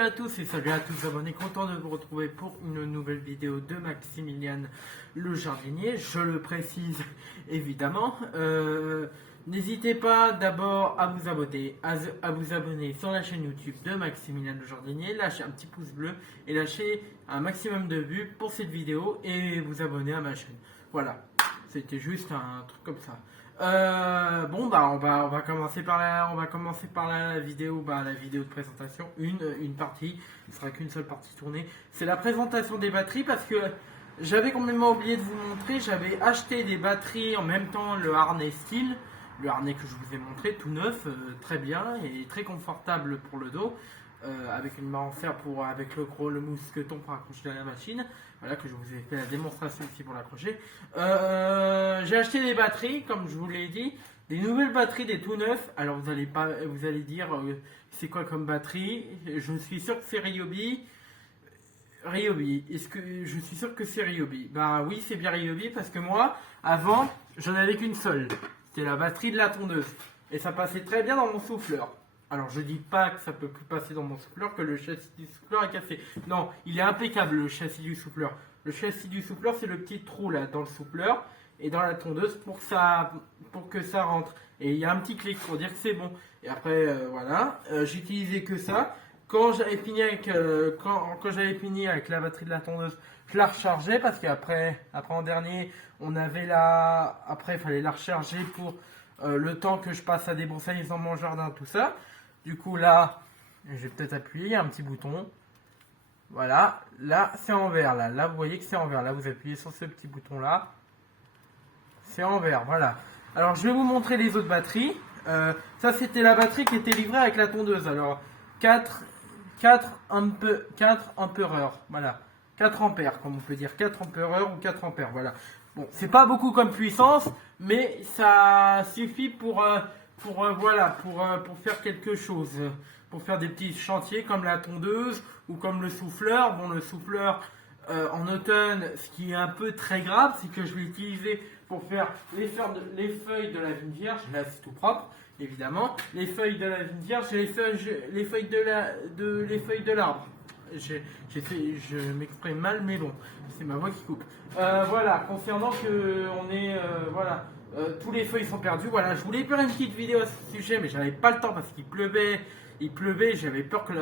à tous et salut à tous abonnés, content de vous retrouver pour une nouvelle vidéo de Maximilian le jardinier, je le précise évidemment. N'hésitez pas d'abord à vous abonner sur la chaîne YouTube de Maximilian le jardinier, lâchez un petit pouce bleu et lâchez un maximum de vues pour cette vidéo et vous abonner à ma chaîne. Voilà, c'était juste un truc comme ça. Bon bah on va commencer par la vidéo, la vidéo de présentation, une partie, il ne sera qu'une seule partie tournée. C'est la présentation des batteries parce que j'avais complètement oublié de vous montrer, j'avais acheté des batteries en même temps le harnais style, le harnais que je vous ai montré tout neuf, très bien et très confortable pour le dos. Avec une barre en fer avec le mousqueton pour accrocher à la machine. Voilà que je vous ai fait la démonstration ici pour l'accrocher. J'ai acheté des batteries, comme je vous l'ai dit, des nouvelles batteries, des tout neufs. Alors vous allez dire c'est quoi comme batterie? Je suis sûr que c'est Ryobi. Est-ce que je suis sûr que c'est Ryobi? Bah oui, c'est bien Ryobi parce que moi, avant, j'en avais qu'une seule. C'était la batterie de la tondeuse et ça passait très bien dans mon souffleur. Alors je dis pas que ça peut plus passer dans mon souffleur, que le châssis du souffleur est cassé. Non, il est impeccable le châssis du souffleur. Le châssis du souffleur, c'est le petit trou là dans le souffleur et dans la tondeuse pour que ça rentre. Et il y a un petit clic pour dire que c'est bon. Et après voilà, j'utilisais que ça. Quand j'avais fini avec la batterie de la tondeuse, je la rechargeais parce qu'après en dernier, après il fallait la recharger pour le temps que je passe à débroussailler dans mon jardin, tout ça. Du coup là, je vais peut-être appuyer, il y a un petit bouton. Voilà, là c'est en vert, là vous voyez que c'est en vert. Là vous appuyez sur ce petit bouton là, c'est en vert, voilà. Alors je vais vous montrer les autres batteries. Ça c'était la batterie qui était livrée avec la tondeuse. Alors 4 ampères, voilà. 4 ampères, comme on peut dire, 4 ampères ou 4 ampères, voilà. Bon, c'est pas beaucoup comme puissance, mais ça suffit pour faire quelque chose, pour faire des petits chantiers comme la tondeuse ou comme le souffleur. Bon, le souffleur en automne, ce qui est un peu très grave, c'est que je vais l'utiliser pour faire les feuilles de la vigne vierge. Là, c'est tout propre, évidemment. Les feuilles de la vigne vierge et les feuilles de l'arbre. Je m'exprime mal, mais bon, c'est ma voix qui coupe. Voilà, concernant que tous les feuilles sont perdues. Voilà, je voulais faire une petite vidéo à ce sujet, mais j'avais pas le temps parce qu'il pleuvait. J'avais peur que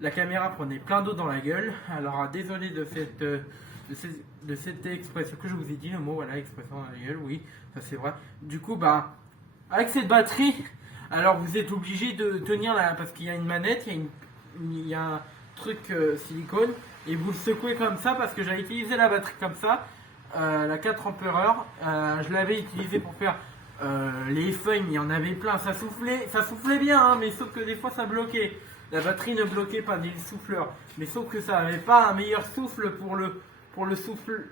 la caméra prenait plein d'eau dans la gueule. Alors, désolé de cette expression que je vous ai dit, le mot, voilà, expression dans la gueule, oui, ça c'est vrai. Du coup, avec cette batterie, alors vous êtes obligé de tenir là, parce qu'il y a une manette, il y a un truc silicone, et vous le secouez comme ça, parce que j'avais utilisé la batterie comme ça, la 4 ampères, je l'avais utilisé pour faire les feuilles, mais il y en avait plein, ça soufflait bien, hein, mais sauf que des fois ça bloquait. La batterie ne bloquait pas ni le souffleur, mais sauf que ça n'avait pas un meilleur souffle pour le souffle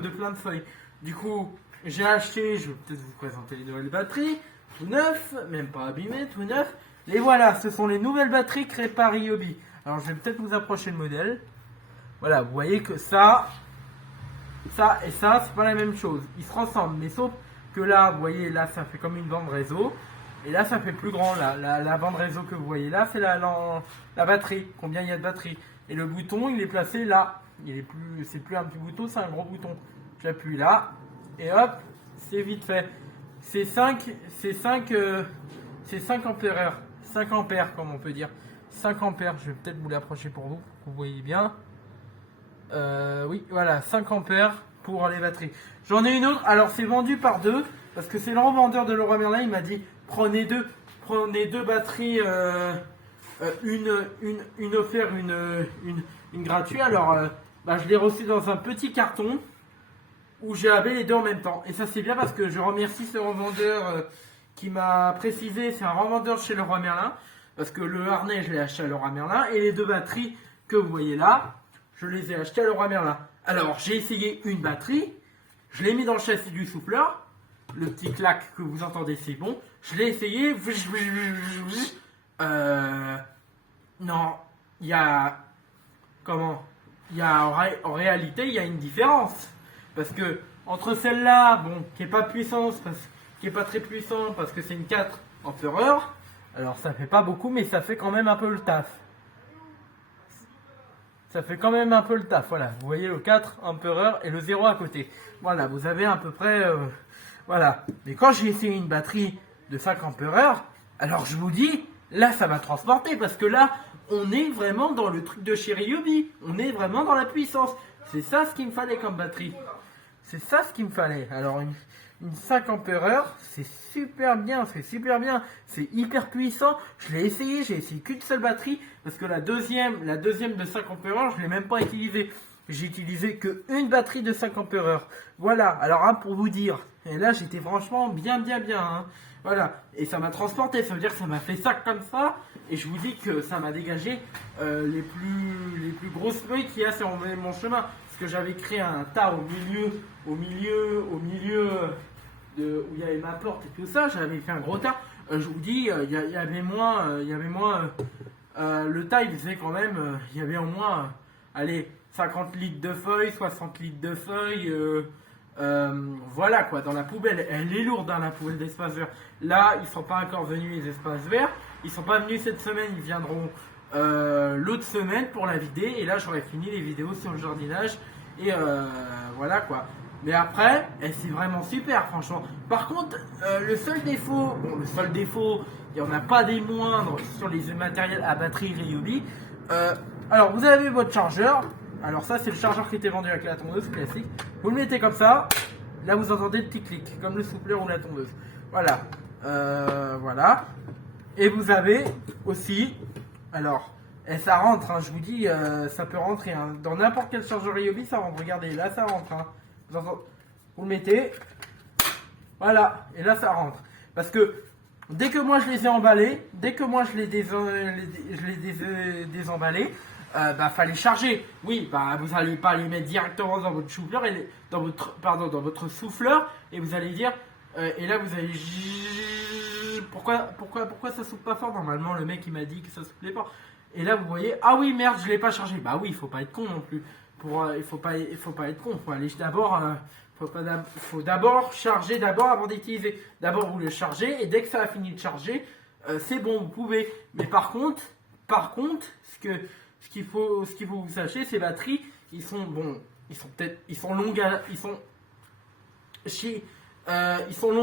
de plein de feuilles. Du coup, j'ai acheté, je vais peut-être vous présenter les nouvelles batteries, tout neuf, même pas abîmé, tout neuf. Et voilà, ce sont les nouvelles batteries créées par Ryobi. Alors je vais peut-être vous approcher le modèle. Voilà, vous voyez que ça et ça, c'est pas la même chose. Ils se ressemblent, mais sauf que là, vous voyez, là, ça fait comme une bande réseau. Et là, ça fait plus grand. La bande réseau que vous voyez là, c'est la batterie. Combien il y a de batterie. Et le bouton, il est placé là. C'est plus un petit bouton, c'est un gros bouton. J'appuie là. Et hop, c'est vite fait. C'est 5 ampères. 5 ampères, comme on peut dire. 5 ampères. Je vais peut-être vous l'approcher pour que vous voyez bien. Oui, voilà, 5 ampères pour les batteries. J'en ai une autre. Alors, c'est vendu par deux. Parce que c'est le revendeur de Leroy Merlin. Il m'a dit, prenez deux batteries. Une offerte, une gratuite. Alors, je l'ai reçu dans un petit carton où j'ai les deux en même temps. Et ça, c'est bien parce que je remercie ce revendeur qui m'a précisé. C'est un revendeur chez Leroy Merlin. Parce que le harnais, je l'ai acheté à Leroy Merlin. Et les deux batteries que vous voyez là, je les ai achetées à Leroy Merlin. Alors, j'ai essayé une batterie. Je l'ai mis dans le châssis du souffleur. Le petit clac que vous entendez, c'est bon. Je l'ai essayé. Non, en réalité, il y a une différence. Parce que, entre celle-là, bon, qui est pas très puissante, parce que c'est une 4 ampères, alors ça fait pas beaucoup, mais ça fait quand même un peu le taf. ça fait quand même un peu le taf. Voilà, vous voyez le 4 ampères et le 0 à côté. Voilà, vous avez à peu près... voilà. Mais quand j'ai essayé une batterie de 5 ampères, alors je vous dis, là ça m'a transporté parce que là, on est vraiment dans le truc de chez Ryobi. On est vraiment dans la puissance. C'est ça ce qu'il me fallait comme batterie. C'est ça ce qu'il me fallait. Alors une 5 ampères, c'est super bien, c'est hyper puissant. Je l'ai essayé, j'ai essayé qu'une seule batterie parce que la deuxième de 5 ampères, je l'ai même pas utilisée. J'ai utilisé qu'une batterie de 5 ampères. Voilà, alors hein, pour vous dire, et là j'étais franchement bien. Hein. Voilà, et ça m'a transporté, ça veut dire que ça m'a fait ça comme ça, et je vous dis que ça m'a dégagé les plus grosses feuilles qu'il y a sur mon chemin. Parce que j'avais créé un tas au milieu où il y avait ma porte et tout ça, j'avais fait un gros tas. Je vous dis, il y avait moins, le tas il faisait quand même, il y avait au moins, allez, 50 litres de feuilles, 60 litres de feuilles, voilà quoi, dans la poubelle. Elle est lourde dans la poubelle d'espace vert. Là, ils sont pas encore venus les espaces verts, ils sont pas venus cette semaine, ils viendront l'autre semaine pour la vider. Et là, j'aurai fini les vidéos sur le jardinage et voilà quoi. Mais après, c'est vraiment super, franchement. Par contre, le seul défaut, il n'y en a pas des moindres sur les matériels à batterie Ryobi. Alors, vous avez votre chargeur. Alors ça, c'est le chargeur qui était vendu avec la tondeuse classique. Vous le mettez comme ça. Là, vous entendez le petit clic, comme le souffleur ou la tondeuse. Voilà. Voilà. Et vous avez aussi... Alors, et ça rentre, hein, je vous dis, ça peut rentrer. Hein. Dans n'importe quel chargeur Ryobi, ça rentre. Regardez, là, ça rentre. Hein. Vous le mettez. Voilà. Et là, ça rentre. Parce que dès que moi, je les ai emballés, dès que moi, je les désemballés, bah fallait charger. Oui, bah vous n'allez pas les mettre directement dans votre souffleur dans votre souffleur et vous allez dire et là vous allez pourquoi ça souffle pas fort. Normalement le mec il m'a dit que ça soufflait pas. Et là vous voyez, ah oui merde, je l'ai pas chargé. Bah oui, il faut pas être con non plus. Il faut pas être con, faut aller d'abord faut d'abord charger d'abord avant d'utiliser. D'abord vous le chargez et dès que ça a fini de charger, c'est bon, vous pouvez. Mais par contre, ce qu'il faut que vous sachiez, ces batteries, ils sont longues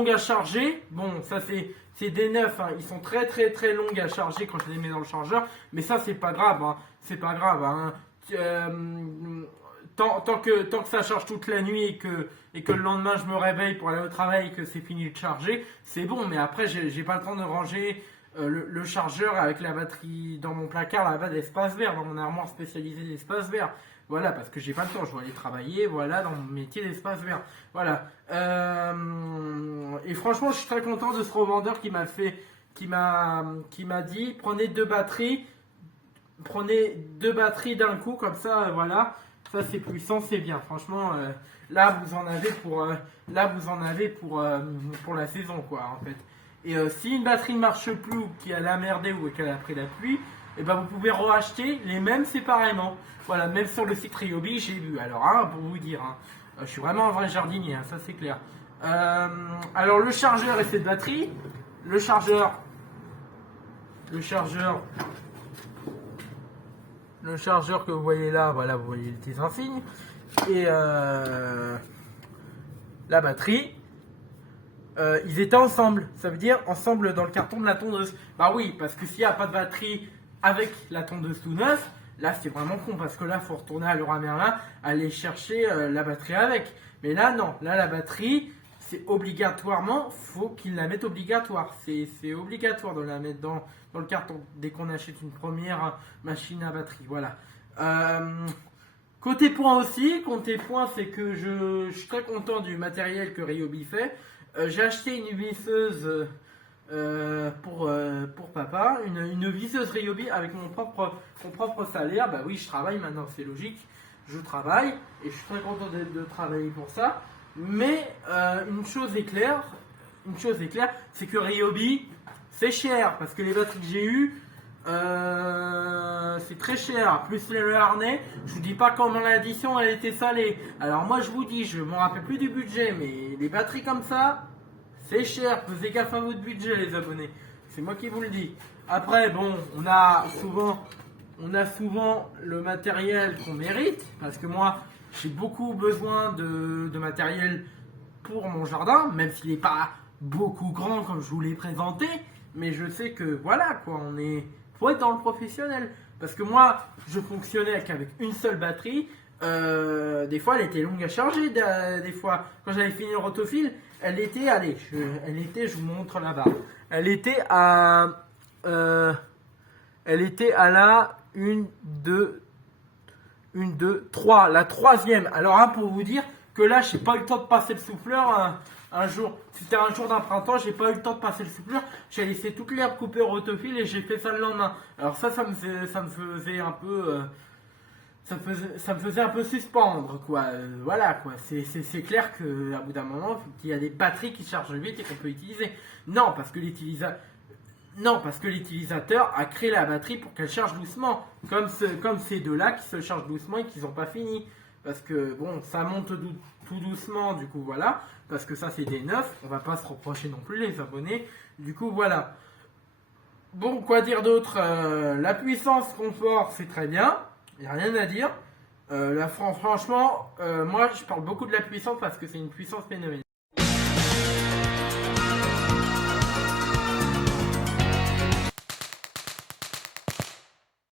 à charger. Bon, ça c'est des neufs, hein. Ils sont très longues à charger quand je les mets dans le chargeur. Mais ça c'est pas grave, hein. C'est pas grave, hein. Tant que ça charge toute la nuit et que le lendemain je me réveille pour aller au travail et que c'est fini de charger, c'est bon. Mais après j'ai pas le temps de ranger le chargeur avec la batterie dans mon placard là-bas d'espace vert, dans mon armoire spécialisée d'espace vert. Voilà, parce que j'ai pas le temps, je dois aller travailler, voilà, dans mon métier d'espace vert. Voilà. Et franchement, je suis très content de ce revendeur qui m'a dit, prenez deux batteries d'un coup, comme ça, voilà. Ça c'est puissant, c'est bien. Franchement, là vous en avez pour la saison, quoi, en fait. Et si une batterie ne marche plus ou qu'elle a merdé ou qu'elle a pris la pluie, et ben vous pouvez racheter les mêmes séparément. Voilà, même sur le site Ryobi, j'ai vu. Alors, hein, pour vous dire, hein, je suis vraiment un vrai jardinier, hein, ça c'est clair. Alors le chargeur et cette batterie, le chargeur que vous voyez là, voilà, vous voyez les insignes, et la batterie. Ils étaient ensemble, ça veut dire ensemble dans le carton de la tondeuse. Bah oui, parce que s'il n'y a pas de batterie avec la tondeuse tout neuf, là c'est vraiment con, parce que là il faut retourner à Leroy Merlin, aller chercher la batterie avec. Mais là non, là la batterie, c'est obligatoirement, faut qu'ils la mettent obligatoire. C'est obligatoire de la mettre dans le carton dès qu'on achète une première machine à batterie. Voilà. Côté point aussi, c'est que je suis très content du matériel que Ryobi fait. J'ai acheté une visseuse pour papa, une visseuse Ryobi avec mon propre salaire. Bah oui, je travaille maintenant, c'est logique. Je travaille et je suis très content de travailler pour ça. Mais une chose est claire, c'est que Ryobi, c'est cher parce que les batteries que j'ai eues, c'est très cher, plus le harnais. Je vous dis pas comment l'addition elle était salée. Alors moi je vous dis, je m'en rappelle plus du budget, mais les batteries comme ça, c'est cher. Faisez gaffe à votre budget les abonnés. C'est moi qui vous le dis. Après bon, on a souvent on a souvent le matériel qu'on mérite, parce que moi, j'ai beaucoup besoin de matériel pour mon jardin, même s'il n'est pas beaucoup grand comme je vous l'ai présenté, mais je sais que voilà quoi, faut être dans le professionnel. Parce que moi, je fonctionnais qu'avec une seule batterie. Des fois, elle était longue à charger. Des fois, quand j'avais fini le rotofil, elle était, allez, je vous montre là-bas. Elle était à la 1, 2, 3, la troisième. Alors, hein, pour vous dire que là, j'ai pas eu le temps de passer le souffleur un jour. C'était un jour d'un printemps, j'ai pas eu le temps de passer le souffleur. J'ai laissé toute l'herbe coupée au rotofil et j'ai fait ça le lendemain. Alors ça me faisait un peu, ça me faisait un peu suspendre, quoi. Voilà, quoi. C'est clair qu'à bout d'un moment, il y a des batteries qui chargent vite et qu'on peut utiliser. Non, parce que l'utilisateur a créé la batterie pour qu'elle charge doucement. Comme ces deux-là qui se chargent doucement et qui n'ont pas fini. Parce que, bon, ça monte tout doucement, du coup, voilà. Parce que ça, c'est des neufs. On va pas se reprocher non plus, les abonnés. Du coup, voilà. Bon, quoi dire d'autre. La puissance confort, c'est très bien. Il n'y a rien à dire. Franchement, moi, je parle beaucoup de la puissance parce que c'est une puissance phénoménale.